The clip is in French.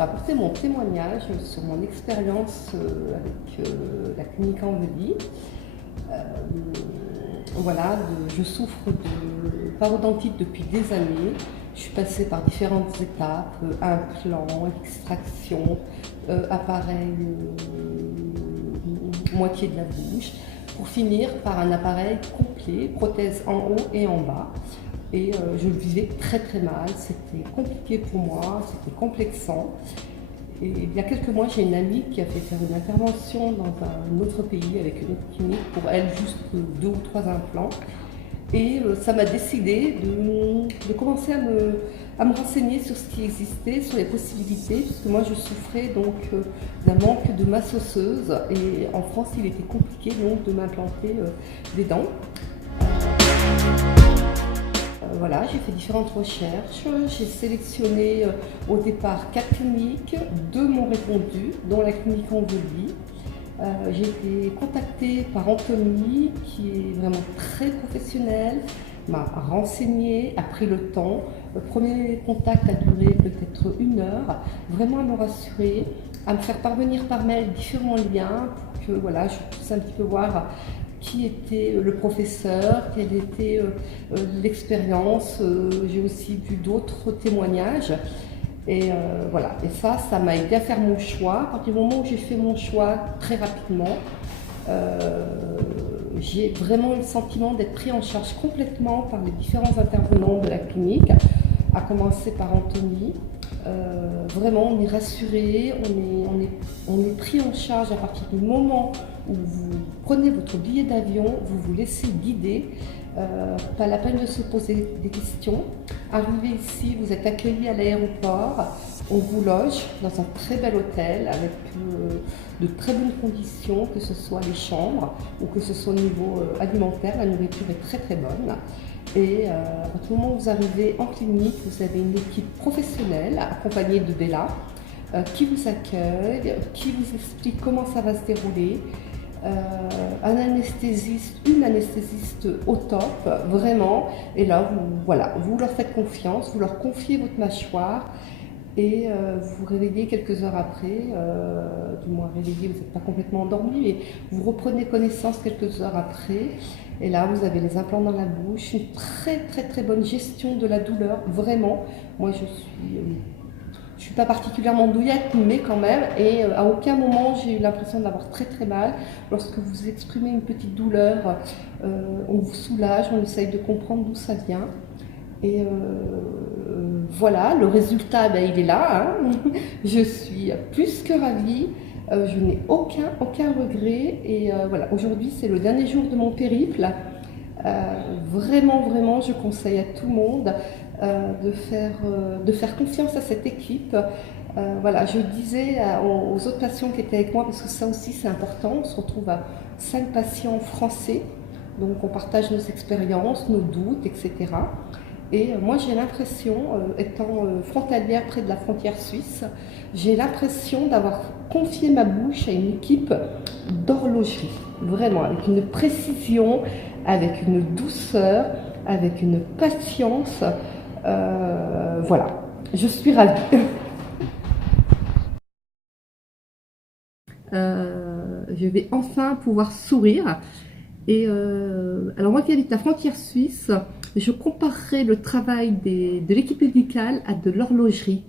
vais apporter mon témoignage sur mon expérience avec la clinique Enveli. Voilà, je souffre de parodontite depuis des années. Je suis passée par différentes étapes, implant, extraction, appareil moitié de la bouche, pour finir par un appareil complet, prothèse en haut et en bas. Et je le vivais très très mal, c'était compliqué pour moi, c'était complexant. Et il y a quelques mois, j'ai une amie qui a fait faire une intervention dans un autre pays avec une autre clinique, pour elle juste 2 ou 3 implants. Et ça m'a décidé de commencer à me renseigner sur ce qui existait, sur les possibilités, puisque moi je souffrais donc d'un manque de masse osseuse, et en France il était compliqué donc de m'implanter des dents. Voilà, j'ai fait différentes recherches, j'ai sélectionné au départ 4 cliniques, 2 m'ont répondu, dont la clinique Enveli. J'ai été contactée par Anthony, qui est vraiment très professionnel, m'a renseignée, a pris le temps. Le premier contact a duré peut-être 1 heure, vraiment à me rassurer, à me faire parvenir par mail différents liens pour que voilà, je puisse un petit peu voir qui était le professeur, quelle était l'expérience. J'ai aussi vu d'autres témoignages. Et voilà, et ça m'a aidé à faire mon choix. À partir du moment où j'ai fait mon choix très rapidement, j'ai vraiment eu le sentiment d'être pris en charge complètement par les différents intervenants de la clinique, à commencer par Anthony. Vraiment, on est rassuré, on est pris en charge à partir du moment où vous prenez votre billet d'avion, vous vous laissez guider. Pas la peine de se poser des questions. Arrivé ici, vous êtes accueilli à l'aéroport, on vous loge dans un très bel hôtel avec de très bonnes conditions, que ce soit les chambres ou que ce soit au niveau alimentaire. La nourriture est très très bonne. Et à partir du moment où vous arrivez en clinique, vous avez une équipe professionnelle accompagnée de Bella qui vous accueille, qui vous explique comment ça va se dérouler. Un anesthésiste, une anesthésiste au top, vraiment. Et là, voilà, vous leur faites confiance, vous leur confiez votre mâchoire et vous vous réveillez quelques heures après, du moins réveillé, vous n'êtes pas complètement endormi, mais vous reprenez connaissance quelques heures après. Et là, vous avez les implants dans la bouche, une très très très bonne gestion de la douleur, vraiment. Moi, je suis pas particulièrement douillette, mais quand même, et à aucun moment j'ai eu l'impression d'avoir très très mal. Lorsque vous exprimez une petite douleur, on vous soulage, on essaye de comprendre d'où ça vient. Et voilà, le résultat, ben, il est là, hein. Je suis plus que ravie, je n'ai aucun regret. Et voilà, aujourd'hui c'est le dernier jour de mon périple. Vraiment, je conseille à tout le monde de faire confiance à cette équipe. Voilà, je disais aux autres patients qui étaient avec moi, parce que ça aussi c'est important, on se retrouve à 5 patients français, donc on partage nos expériences, nos doutes, etc. Et moi j'ai l'impression, étant frontalière près de la frontière suisse, j'ai l'impression d'avoir confié ma bouche à une équipe d'horlogerie, vraiment, avec une précision, avec une douceur, avec une patience. Voilà, je suis ravie. Je vais enfin pouvoir sourire. Et alors moi qui habite la frontière suisse, je comparerais le travail de l'équipe médicale à de l'horlogerie.